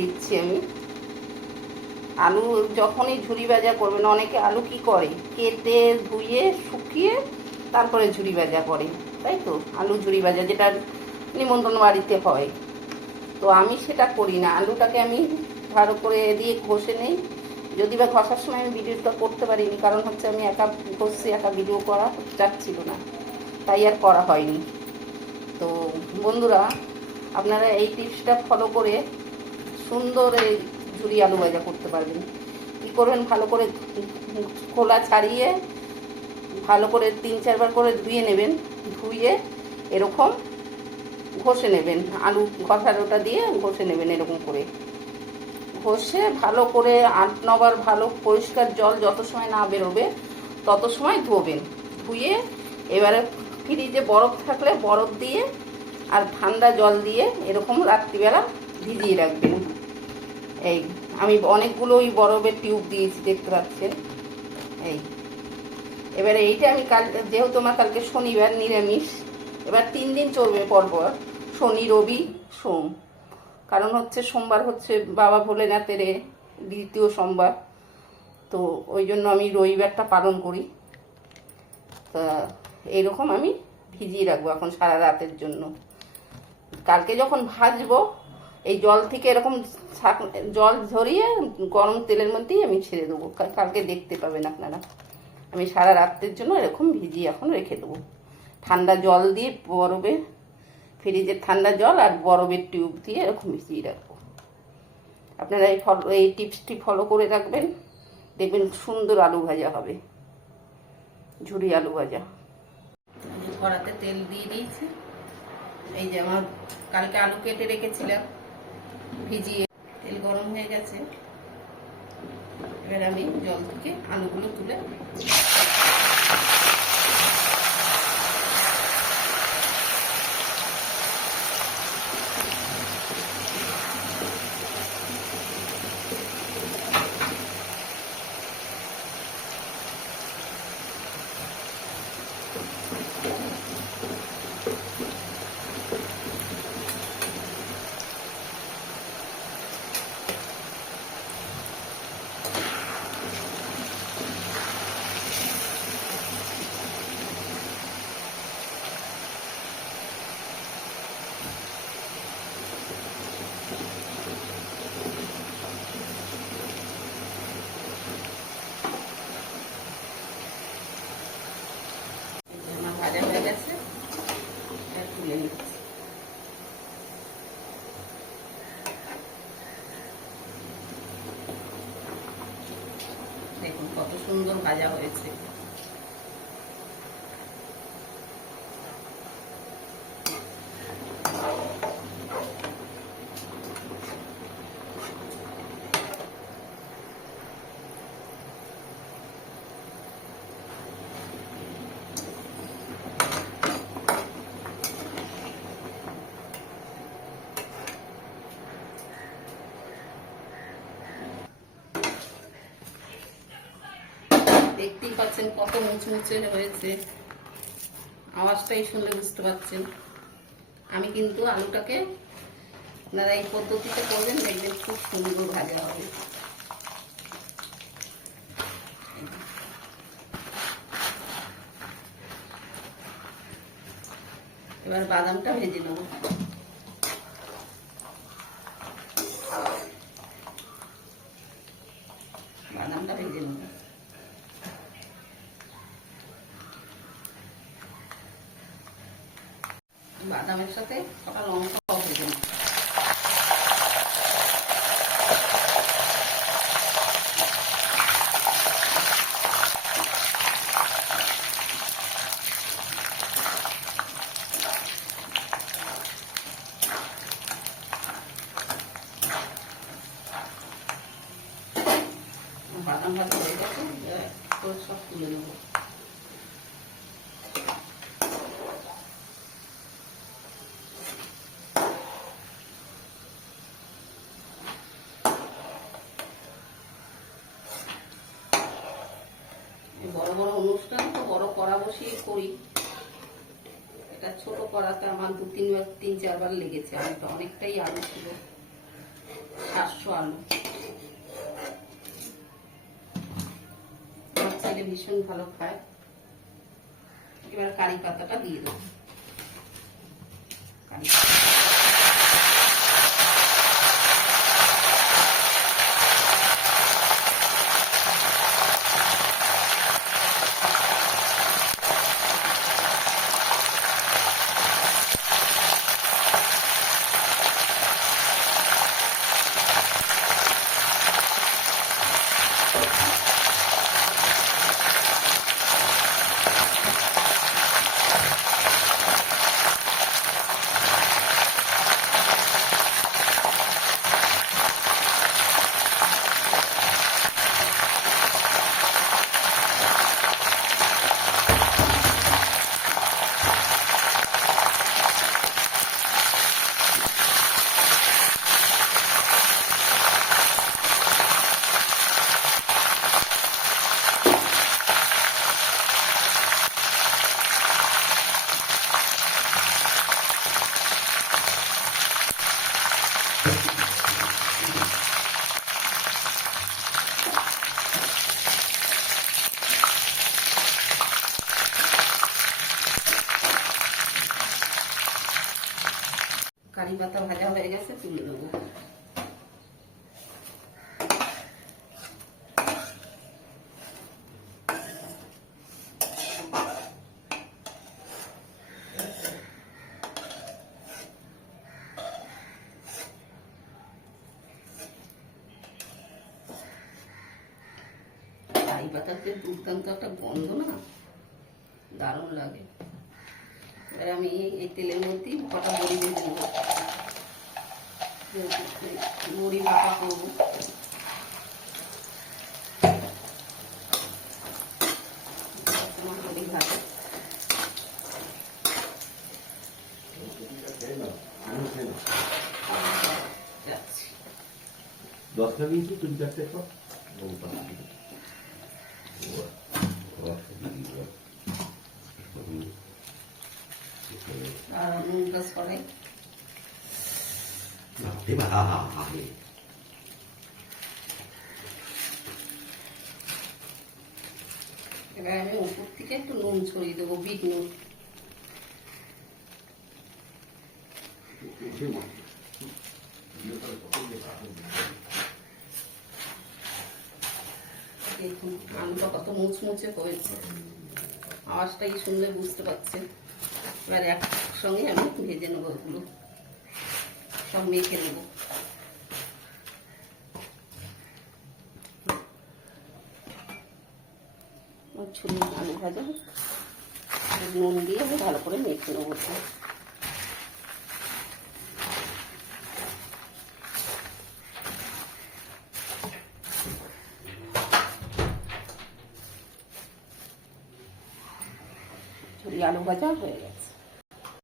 দিচ্ছি আমি। আলু যখনই ঝুরি ভাজা করবেন, অনেকে আলু কি করে কেটে ধুয়ে শুকিয়ে তারপরে ঝুরি ভাজা করে, তাই তো? আলু ঝুরি ভাজা যেটা নিমন্ত্রণ বাড়িতে হয়, তো আমি সেটা করি না। আলুটাকে আমি ভালো করে দিয়ে ঘষে নেই। যদি বা ঘষার সময় আমি ভিডিওটা করতে পারিনি, কারণ হচ্ছে আমি একা ঘষছি, একা ভিডিও করা যাচ্ছিল না, তাই আর করা হয়নি। তো বন্ধুরা, আপনারা এই টিপসটা ফলো করে সুন্দর এই ঝুরি আলু ভাজা করতে পারবেন। কী করবেন, ভালো করে খোলা ছাড়িয়ে ভালো করে 3-4 বার করে ধুয়ে নেবেন। ধুয়ে এরকম ঘষে নেবেন, আলু ঘষানোটা দিয়ে ঘষে নেবেন। এরকম করে ঘষে ভালো করে 8-9 বার ভালো পরিষ্কার জল যত সময় না বেরোবে তত সময় ধোবেন। ধুয়ে এবারে ফ্রিজে বরফ থাকলে বরফ দিয়ে আর ঠান্ডা জল দিয়ে এরকম রাত্রিবেলা ভিজিয়ে রাখবেন। এই আমি অনেকগুলো ওই বরফের টিউব দিয়েছি, দেখতে পাচ্ছেন। এই এবারে এইটা আমি কাল, যেহেতু আমার কালকে শনিবার নিরামিষ, এবার 3 দিন চলবে পরপর, শনি রবি সোম। কারণ হচ্ছে সোমবার হচ্ছে বাবা ভোলেনাথের দ্বিতীয় সোমবার, তো ওই জন্য আমি রবিবারটা পালন করি। তা এইরকম আমি ভিজিয়ে রাখবো এখন সারা রাতের জন্য। কালকে যখন ভাজবো এই জল থেকে এরকম জল ঝরিয়ে গরম তেলের মধ্যেই আমি ছেড়ে দেবো। কালকে দেখতে পাবেন আপনারা। আমি সারা রাতের জন্য এরকম ভিজিয়ে এখন রেখে দেবো। ঠান্ডা জল দিয়ে বরফে, ফ্রিজের ঠান্ডা জল আর বরফের টিউব দিয়ে এরকম ভিজিয়ে রাখবো। আপনারা এই টিপসটি ফলো করে রাখবেন, দেখবেন সুন্দর আলু ভাজা হবে, ঝুরি আলু ভাজা। কড়াতে তেল দিয়ে দিয়েছি। এই যে আমার কালকে আলু কেটে রেখেছিলাম ভিজিয়ে, তেল গরম হয়ে গেছে। এবার আমি জল থেকে আলুগুলো তুলে ভাজা হয়ে গেছে, তুলে নিচ্ছি। দেখুন কত সুন্দর ভাজা হয়েছে। দেখতেই পাচ্ছেন কত মুচমুচে হয়েছে, আওয়াজটাই শুনলে বুঝতে পারছেন। আমি কিন্তু আলুটাকে, আপনারা এই পদ্ধতিতে করবেন, দেখবেন খুব সুন্দর ভাজা হবে। এবার বাদামটা ভেজে নেব। বাদামটা ভেজে নেব। বাদামের সাথে কটা লঙ্কাও ভেজে নেব। বাদাম ভাজা হয়ে গেছে, সব তুলে নেব। বড় বড় অনুষ্ঠান তো বড় কড়া বসিয়ে করি, এটা ছোট কড়াতে আমার 2-3 বার 3-4 বার লেগেছে। আমি তো অনেকটাই আলু ছিল, 700 500 আলু। আমার ছেলে ভীষণ ভালো খায়। এবার কারি পাতাটা দিয়ে দেবো। কারি পাতা ভাজা হয়ে গেছে, তুলে দেবো। কারি পাতাতে দুর্দান্ত একটা গন্ধ না, দারুণ লাগে। এবার আমি এই তেলের মধ্যেই কটা বড়ি ভেজে নেবো। বড়ি ভাপা করবো। বড়ি ভাজা 10টা নিয়েছি, তুমি 4টে খাও। আর নুন গাছ কড়াই এবার আমি উপর থেকে একটু নুন ছড়িয়ে দেবো, বিট নুন। দেখুন আলুটা কত মুচমুচে হয়েছে, আওয়াজটাই শুনলে বুঝতে পারছেন। এবার একসঙ্গে আমি ভেজে নেবো, ওগুলো সব মেখে নেবো। ছুরি আলু ভাজা নুন দিয়ে আমি ভালো করে মেখে নেবো। ছুরি আলু ভাজা হয়ে গেছে।